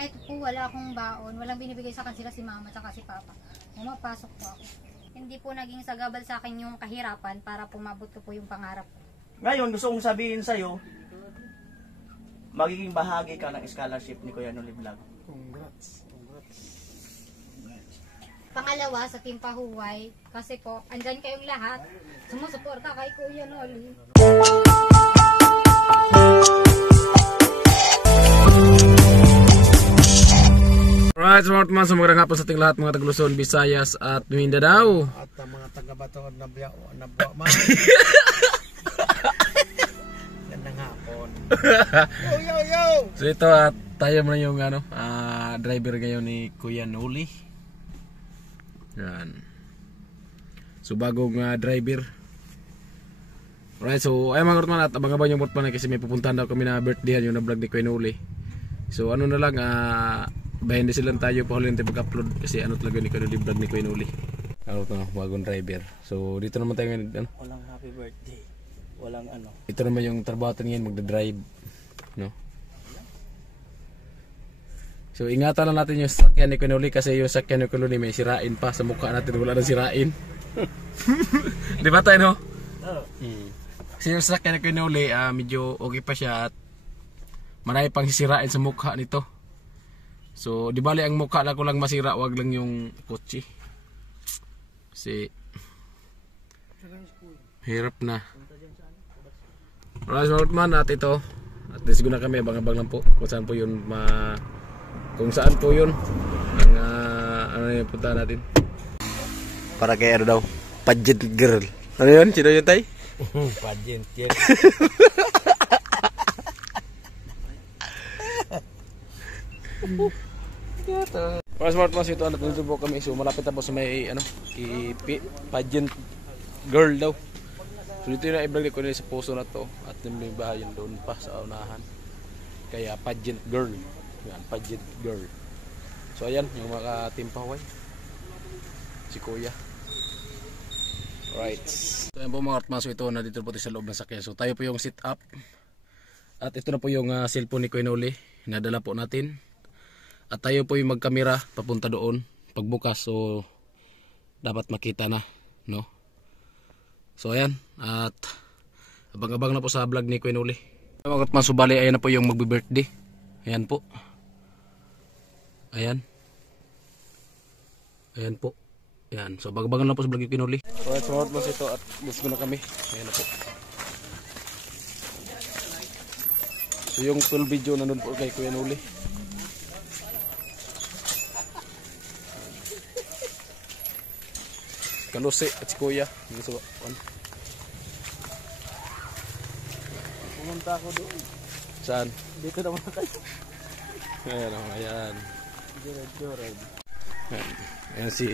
Kahit po wala akong baon, walang binibigay sa kanila si mama at si papa. Pumapasok po ako. Hindi po naging sagabal sa akin yung kahirapan para pumabot ko po yung pangarap ko. Ngayon, gusto kong sabihin sa'yo, magiging bahagi ka ng scholarship ni Kuya Noli Vlog. Congrats. Congrats. Pangalawa, sa Team Pahuway, kasi po, andyan kayong lahat, sumusuporta kay Kuya Noli. Alright, so mga sa magandang hapon sa ating lahat, mga taga-Luzon, Visayas at Mindanao. At mga taga-Batuhan na buwa man. Gandang hapon. Yo! So ito at tayo muna yung driver ngayon ni Kuya Noli. Yan. So bagong driver. Alright, so ay mga kurtman at abang-abang yung kurtman kasi may pupuntahan daw kami na birthday yung na-vlog ni Kuya Noli. So ano na lang, behind the scene lang tayo, pahulin tayo pag-upload kasi ano talaga ni Kuya Noli, vlog ni Kuya Noli. Ano ito, bagong driver. So dito naman tayo ngayon, Walang happy birthday. Walang ano. Ito naman yung trabaho natin ngayon, magdadrive. No? So ingatan lang natin yung sakyan ni Kuya Noli kasi yung sakyan ni Kuya Noli may sirain pa sa mukha natin, wala nang sirain. Di ba tayo, no? Oo. Kasi yung sakyan ni Kuya Noli, medyo okay pa siya at marami pang sisirain sa mukha nito. So, di bali ang mukha lang ko lang masira, wag lang yung kotse. Kasi hirap na. Alright, man, at ito. At least na kami, abang-abang lang po. Kung saan po yun kung saan po yun ang ano yung punta natin. Para kay ano daw, pageant girl. Ano yun? Sino yun, tay? Pageant girl. Para smart mas ito, nandito po kami. So malapit na po sa may pageant girl daw. So dito yung i-vlog ko nila sa puso na to. At may bahayan doon pa sa unahan. Kaya pageant girl. Yan, pageant girl. So ayan, yung mga Team Pahuway. Si Kuya. Right. So ayan po mga katmaso, ito nandito po tayo sa loob ng sakyan. So tayo po yung sit up. At ito na po yung cellphone ni Kuya Noli. Nadala po natin. At tayo po yung magkamera papunta doon pagbukas, so dapat makita na, no? So ayan, at abang-abang na po sa vlog ni Kuya Noli. Mga katman, subali ayan na po yung magbe-birthday. Ayan po. Ayan. Ayan po. Ayan, so abang-abangan lang po sa vlog ni Kuya Noli. So ayan, sumunod mo ito at gusto na kami. Ayan na po. So yung full video nandun po kay Kuya Noli. Kalusi at si Kuya. Pumunta ako doon. Saan? Dito naman kayo. Ayan o, ayan. Jored. Ayan si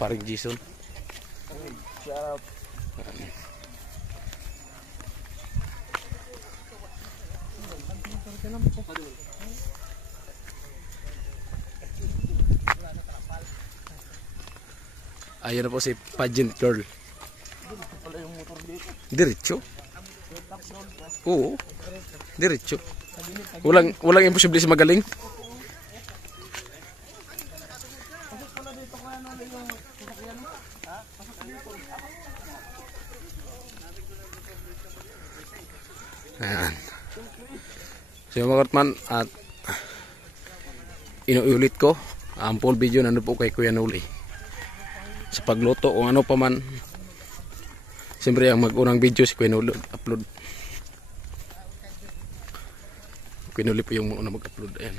Paring Jason. Shut up. Ayan na po si pageant girl. Diretso. Oo. Diretso. Walang imposible si magaling. Ayan. So mga katman, at inuulit ko ang full video nandun po kay Kuya Noli sa pagluto o ano pa man. Siyempre ang mag-unang video si Kuya Noli upload. Kuya Noli po yung una mag-upload. Ayan.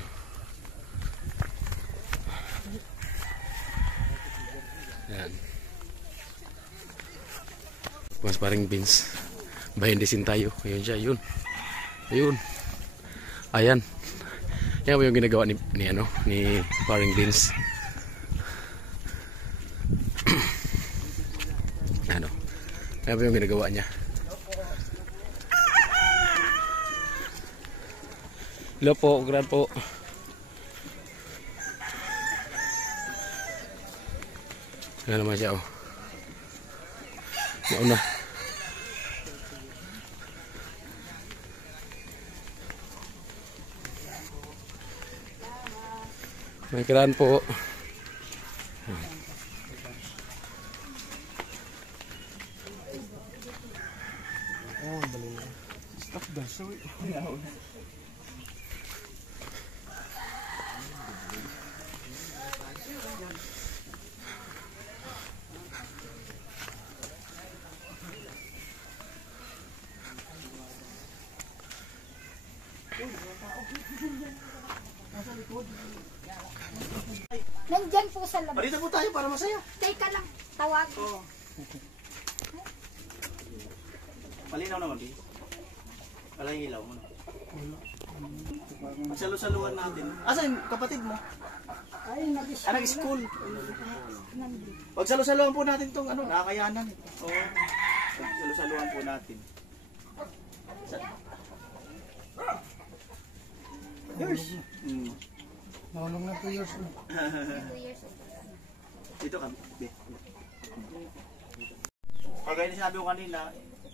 Ayan. Mas Paring Beans. Behind the scene tayo. Ayun siya, yun. Ayun. Ayan. Yan po yung ginagawa ni Paring Beans. Ano? Ano ba yung ginagawa niya? Hello po, grand po. Ayan naman siya, oh. Mauna. May kiraan po. Oh, bali na. Stop the show. Nandyan po sa labas. Dito po tayo para masaya. Teka lang, tawag. Malinaw naman, Bi. Wala yung ilaw mo. Magsalo-saluhan natin. Asan yung kapatid mo? Ay, Nag-school. Pagsalo-saluhan po natin itong nakakayanan. Oo. Pagsalo-saluhan po natin. Yours. Naulong na 2 years old. 2 years old. Dito kami. Kagaya na sinabi ko kanina,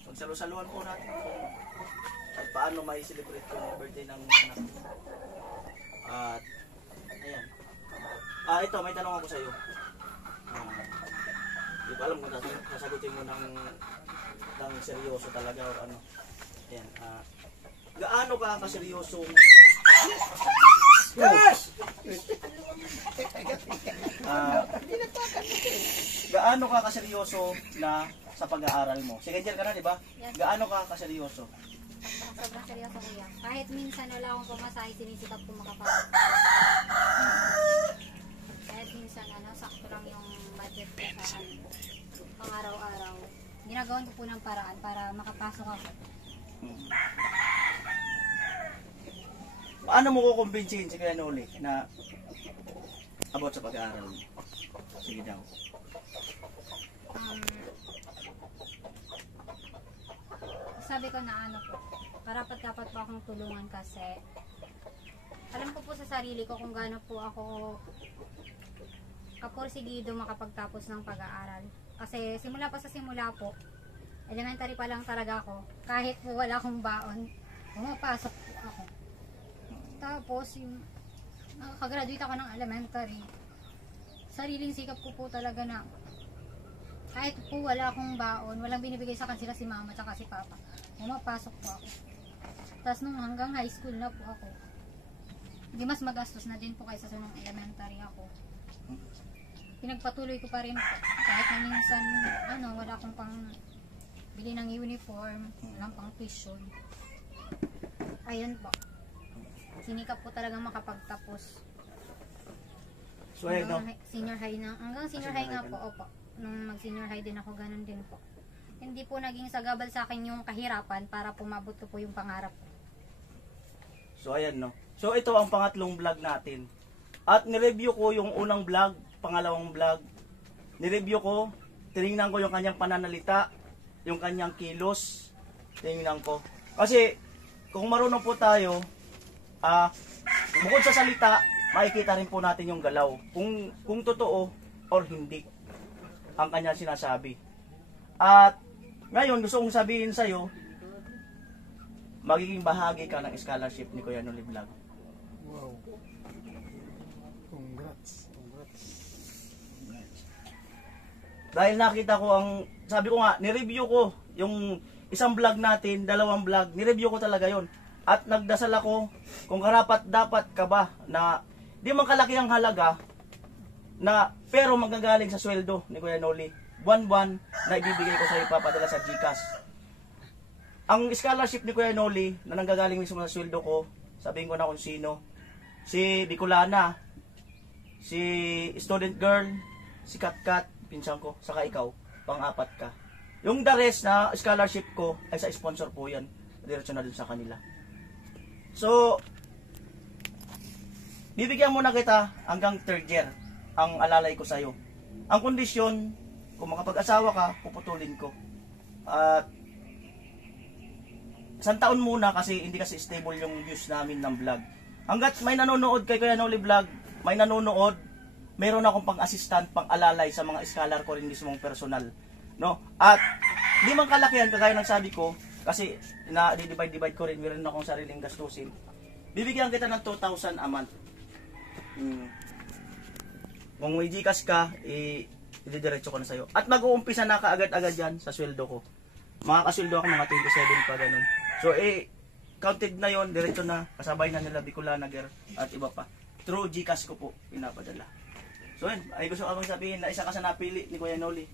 pagsalo-saluhan po natin kung at paano may celebrate yung birthday ng anak. At ayan. Ito, may tanong ako sa iyo. Hindi ko alam kung sasagutin mo ng seryoso talaga o ano. Ayan. Gaano ka kaseryoso? Gaano ka kaseryoso na sa pag-aaral mo? Sige, dyan ka na, di ba? Yes. Gaano ka kaseryoso? Sobrang seryoso ko yan. Kahit minsan wala akong pamasahe, sinisikap ko makapasok. Kahit minsan sakto lang yung budget ko sa pang araw-araw. Ginagawan ko po ng paraan para makapasok ako. Paano mo kukumbinsihin si Kuya Noli na about sa pag-aaral mo? Sige daw. Sabi ko na po, dapat po akong tulungan kasi alam ko po sa sarili ko kung gaano po ako kapursigido makapagtapos ng pag-aaral. Kasi simula po, elementary pa lang talaga ako, kahit po wala akong baon, pumapasok po ako. Tapos yung nakakagraduate ako ng elementary, sariling sikap ko po talaga na kahit po wala akong baon, walang binibigay sa kanila si mama at si papa, pumapasok po ako. Tapos nung hanggang high school na po ako, hindi mas magastos na din po kaysa sa nung elementary ako. Pinagpatuloy ko pa rin po. Kahit na minsan, wala akong pang bili ng uniform, walang pang tuition. Ayun po. Sinikap po talagang makapagtapos. So, ayun, no? Senior high na. Hanggang senior high nga po, opo. Nung mag-senior high din ako, ganun din po. Hindi po naging sagabal sa akin yung kahirapan para pumabot ko po yung pangarap ko. So, ayan, no? So, ito ang pangatlong vlog natin. At nireview ko yung unang vlog, pangalawang vlog. Nireview ko, tinignan ko yung kanyang pananalita, yung kanyang kilos. Tinignan ko. Kasi, kung marunong po tayo, bukod sa salita, makikita rin po natin yung galaw. Kung totoo or hindi ang kanya sinasabi. At ngayon, gusto kong sabihin sa'yo, magiging bahagi ka ng scholarship ni Kuya Noli Vlog. Wow. Congrats. Dahil nakita ko sabi ko nga, nireview ko yung isang vlog natin, dalawang vlog, nireview ko talaga yon. At nagdasal ako kung karapat dapat ka ba na di man kalaki ang halaga na pero magagaling sa sweldo ni Kuya Noli. Buwan-buwan na ibibigay ko sa iyo, papadala sa GCash. Ang scholarship ni Kuya Noli na nanggagaling mismo sa sweldo ko, sabihin ko na kung sino. Si Bicolana, si student girl, si Katkat, pinsan ko, saka ikaw, pang-apat ka. Yung the rest na scholarship ko ay sa sponsor po yan. Diretso na dun sa kanila. So, bibigyan muna kita hanggang 3rd year ang alalay ko sa'yo. Ang kondisyon, kung makapag-asawa ka, puputulin ko. At isang taon muna kasi hindi kasi stable yung views namin ng vlog. Hanggat may nanonood kay Kuya Noli Vlog, may nanonood, mayroon akong pang-assistant, pang-alalay sa mga scholar ko rin mismong personal. No? At di man kalakihan, kagaya ng sabi ko, kasi na-divide ko rin, meron akong sariling gastusin. Bibigyan kita ng 2,000 a month. kung may Gcash ka, i-diretso ko na sa'yo. At mag-uumpisa na kaagad-agad yan sa sweldo ko. Makakasweldo ako mga 27 pa ganun. So counted na yon, diretso na, kasabay na nila Bicolana Girl at iba pa. Through Gcash ko po pinapadala. So yun, ay gusto akong sabihin na isa ka sa napili ni Kuya Noli.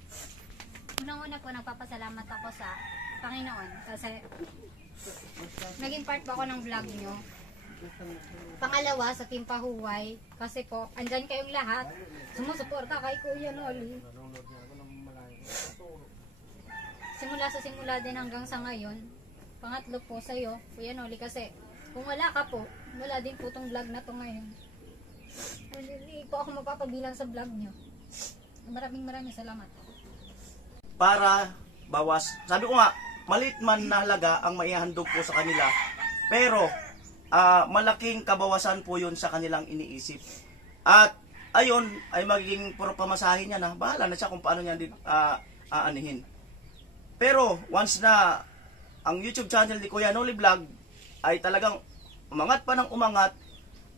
Unang-una po, nagpapasalamat ako sa Panginoon kasi naging part po ako ng vlog nyo. Pangalawa, sa Team Pahuway kasi po, andyan kayong lahat sumusuporta kay Kuya Noli. Simula din hanggang sa ngayon. Pangatlo po sa'yo, Kuya Noli, kasi kung wala ka po, wala din po tong vlog na to ngayon. Hindi po ako mapapabilang sa vlog nyo. Maraming salamat. Para bawas, sabi ko nga, maliit man na halaga ang maihandog po sa kanila, pero malaking kabawasan po yun sa kanilang iniisip. At ayon ay magiging puro pamasahin niya na, bahala na siya kung paano niya aanihin. Pero once na ang YouTube channel ni Kuya Noli Vlog ay talagang umangat pa ng umangat,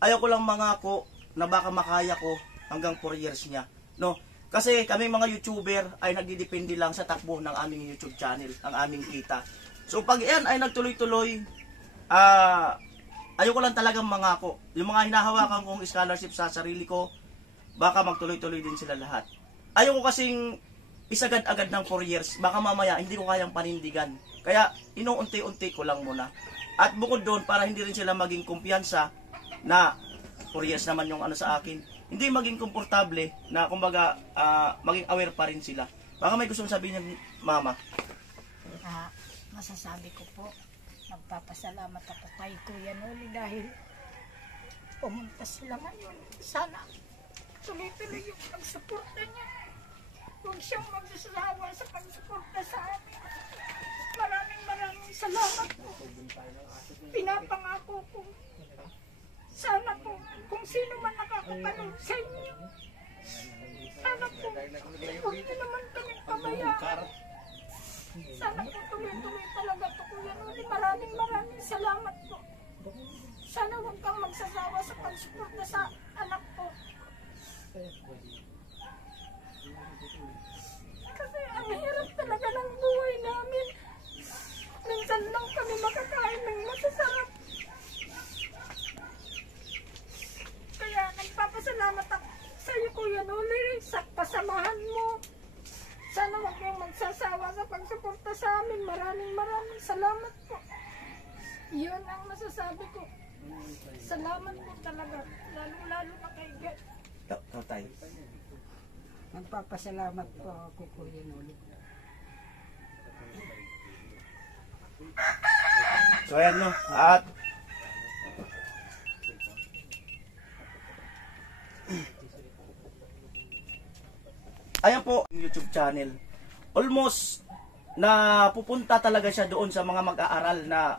ayaw ko lang mangako na baka makaya ko hanggang 4 years niya. No? Kasi kami mga YouTuber ay nagdidepende lang sa takbo ng aming YouTube channel, ang aming kita. So pag yan ay nagtuloy-tuloy, ayaw ko lang talagang mangako. Yung mga hinahawakan kong scholarship sa sarili ko, baka magtuloy-tuloy din sila lahat. Ayaw ko kasing isagad-agad ng 4 years, baka mamaya hindi ko kayang panindigan. Kaya inuunti-unti ko lang muna. At bukod doon, para hindi rin sila maging kumpiyansa na 4 years naman yung ano sa akin, hindi maging komportable na kumbaga maging aware pa rin sila. Baka may gusto sabihin niya, Mama. Masasabi ko po, nagpapasalamat ako kay Kuya Noli dahil pumunta sila ngayon. Sana tuloy-tuloy yung pagsuporta niya. Huwag siyang magsasawa sa pagsuporta sa amin. Maraming salamat po. Pinapangako ko. Sana po, kung sino man nakakapanood sa inyo, sana po, huwag niyo naman kami pabayaan. Sana po tuloy-tuloy talaga po, Kuya Noli. Maraming salamat po. Sana huwag kang magsasawa sa pagsuporta sa anak ko. Kasi ang hirap talaga ng buhay namin. Minsan lang kami makakain ng masasarap. Kaya nagpapasalamat ako sa iyo, Kuya Noli, sa pasamahan mo. Sana huwag kang magsasawa sa pagsuporta sa amin. Maraming salamat po. Yun ang masasabi ko. Salamat po talaga. Lalo na kay God. Tatay. Nagpapasalamat po ako, Kuya Noli. So ayan no. At ayan po ang YouTube channel. Almost na pupunta talaga siya doon sa mga mag-aaral na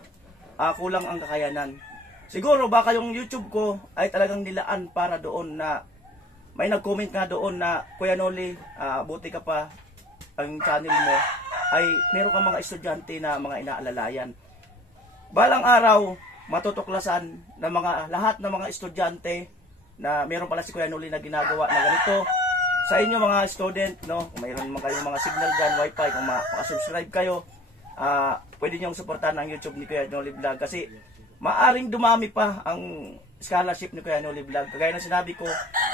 kulang ang kakayanan. Siguro baka yung YouTube ko ay talagang nilaan para doon na may nag-comment nga doon na Kuya Noli, buti ka pa ang channel mo ay meron kang mga estudyante na mga inaalalayan. Balang araw, matutuklasan ng mga lahat ng mga estudyante na meron pala si Kuya Noli na ginagawa na ganito. Sa inyo mga student, no, kung mayroon naman kayong mga signal dyan, wifi, kung makasubscribe kayo, pwede nyo supportan ang YouTube ni Kuya Noli Vlog kasi maaring dumami pa ang scholarship ni Kuya Noli Vlog. Kagaya ng sinabi ko,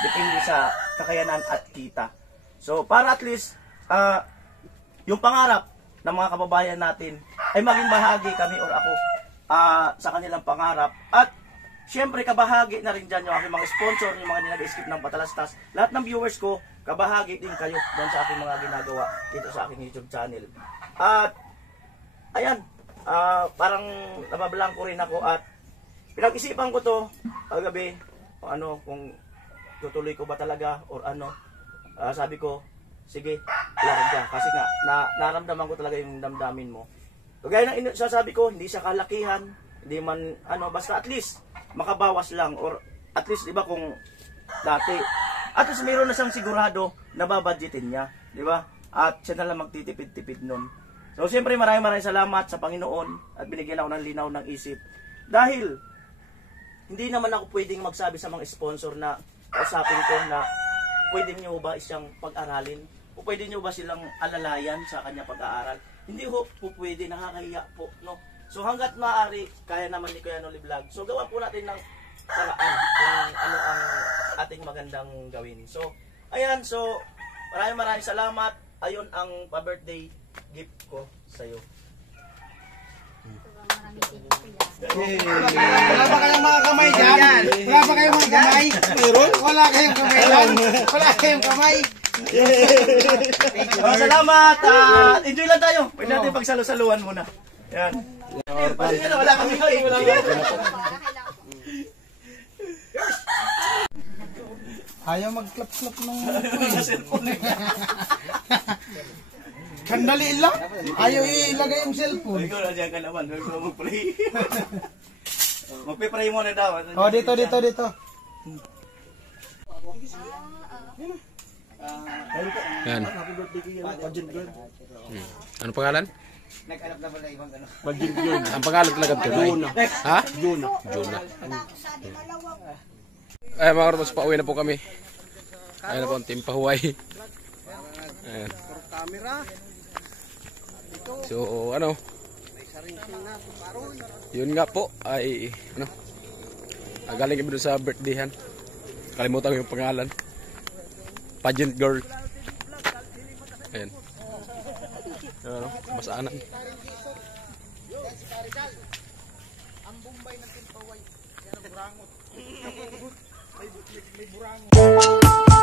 depende sa kakayanan at kita. So, para at least, yung pangarap ng mga kababayan natin ay maging bahagi kami or ako sa kanilang pangarap. At syempre kabahagi na rin dyan yung aking mga sponsor, yung mga nag-skip ng patalastas. Lahat ng viewers ko, kabahagi din kayo doon sa aking mga ginagawa dito sa aking YouTube channel. At ayan, parang nababalang ko rin ako at pinag-isipan ko to kagabi kung tutuloy ko ba talaga or ano. Sabi ko, sige, lakad ka. Kasi nga, naramdaman ko talaga yung damdamin mo. Kagaya ng sasabi ko, hindi siya kalakihan, hindi man, basta at least, makabawas lang. Or at least, di ba, kung dati, at least mayroon na siyang sigurado na babadgetin niya. Di ba? At siya na lang magtitipid-tipid nun. So, siyempre, maraming salamat sa Panginoon at binigyan ako ng linaw ng isip. Dahil, hindi naman ako pwedeng magsabi sa mga sponsor na usapin ko na pwede nyo ba siyang pag-aralin? O pwede nyo ba silang alalayan sa kanya pag-aaral? Hindi ho po pwede, nakakahiya po, no? So hanggat maaari, kaya naman ni Kuya Noli Vlog. So gawa po natin ng paraan kung ano ang ating magandang gawin. So, ayan, so maraming salamat. Ayun ang pa-birthday gift ko sa iyo. Maraming thank you, kuya. Wala ba kayong mga kamay dyan? Wala ba kayong mga kamay? Mayroon? Wala kayong kamay dyan? Wala kayong kamay? Oh, salamat! Enjoy lang tayo. Pwede natin pagsalo-saluhan muna. Yan. Wala kami kayo. Ayaw mag-clap-clap ng cellphone. Kandali lang. Ayaw ilagay yung cellphone. Ikaw na dyan ka naman. Huwag mo mag-pray. Magpipray muna daw. Oh, dito. Yan. Ano pangalan? Ang pangalan talaga tunay. Ha? Juna. Ay mga karmas, pauwi na po kami. Ayun na po ang team pahuway. Ayan. So ano, yun nga po ay ano, galing kami doon sa birthdayhan. Kalimutan ko yung pangalan. Pageant girl. Ayan. Ano, masaanan. Ang Bombay ng Timpaway. Yan ang burangot. May burangot.